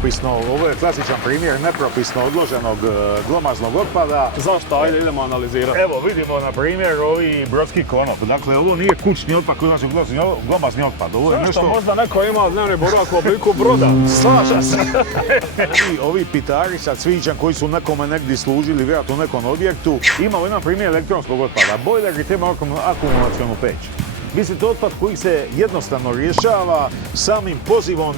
nepropisno, ovo je klasičan primjer nepropisno odloženog glomaznog otpada. Zašto? Ajde, idemo analizirati. Evo vidimo na primjer ovi brodski konop. Dakle, ovo nije kućni otpad koji nas glomazni otpad. Ovo je Zašto? Možda neko ima dnevni boravak u obliku broda. Slaža se. Ovi pitari sa cvijećem koji su nekome negdje služili, vjerojatno u nekom objektu. Imamo jedan primjer elektronskog otpada. Bojler i tema akumulacionu peć. Mislim, to je otpad koji se jednostavno rješava samim pozivom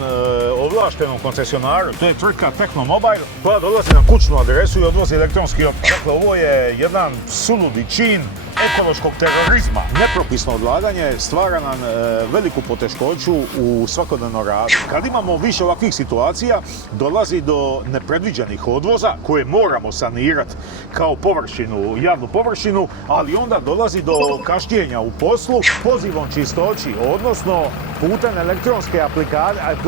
ovlaštenom koncesionaru. To je tvrtka Tehnomobile koja dolazi na kućnu adresu i odvozi elektronski otpad. Dakle, ovo je jedan suludi čin ekološkog terorizma. Nepropisno odlaganje stvara nam veliku poteškoću u svakodnevnom radu. Kad imamo više ovakvih situacija, dolazi do nepredviđenih odvoza koje moramo sanirati kao površinu, javnu površinu, ali onda dolazi do kašnjenja u poslu pozivom čistoći, odnosno putem elektronske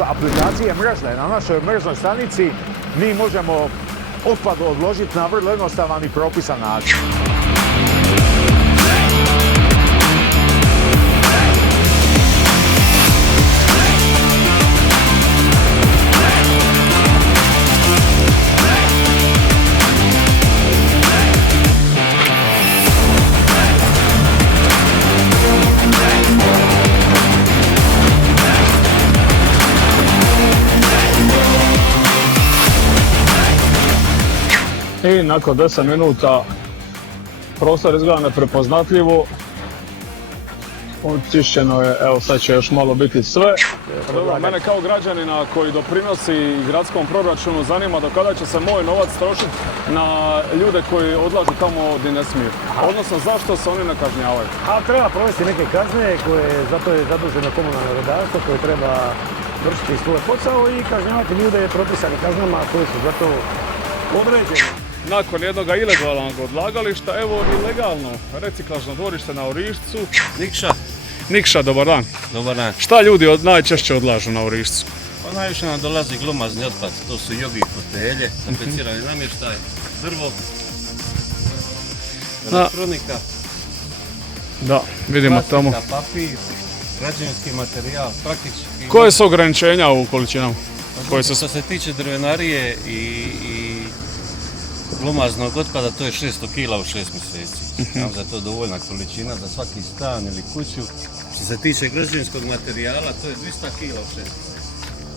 aplikacije mrežne. Na našoj mrežnoj stanici mi možemo otpad odložiti na vrlo jednostavan i propisan način. I nakon 10 minuta prostor izgleda neprepoznatljivo. Očišćeno je, evo sad će još malo biti sve. Dobro, mene kao građanina koji doprinosi gradskom proračunu zanima do kada će se moj novac trošiti na ljude koji odlažu tamo gdje ne smiju. Odnosno, zašto se oni ne kažnjavaju? A treba provesti neke kazne koje zato je zaduženo komunalno redarstvo koje treba vršiti svoj posao i kažnjavati ljude propisanim kaznama koji su za to određeni. Nakon jednog ilegalnog odlagališta, evo i legalno reciklažno dvorište na Orišcu. Nikša, dobar dan. Dobar dan. Šta ljudi najčešće odlažu na Orišcu? Pa najviše nam dolazi glomazni otpad, to su jogi, fotelje, tapecirani namještaj, drvo, elektronika, da, vidimo tamo. papir, građevinski materijal, praktički. Koje su ograničenja u količinama? Što se tiče drvenarije i glomaznog otpada, to je 600 kg u 6 mjeseci. Nam za to dovoljna količina za svaki stan ili kuću. Što se tiče građevinskog materijala, to je 200 kg u 6 mjeseci.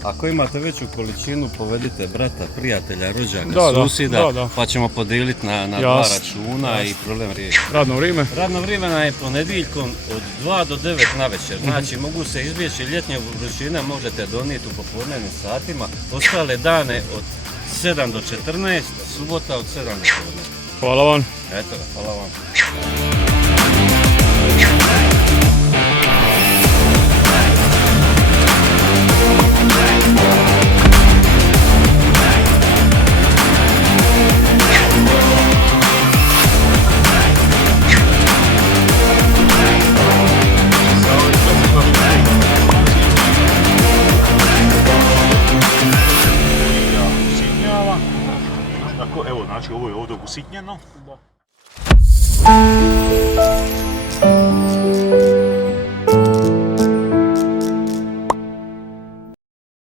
Ako imate veću količinu, povedite brata, prijatelja, rođaka, susjeda, pa ćemo podijeliti na 2 računa i problem riješiti. Radno vrijeme? Radno vrijeme nam je ponedjeljkom od 2 do 9 navečer. Znači, mogu se izbjeći ljetnje vrućine, možete donijeti u popodnevnim satima. Ostale dane od 7 do 14, subota od 7 do 14. Hvala vam. Eto ga, hvala vam. Evo, znači ovo je ovdje usitnjeno. Da.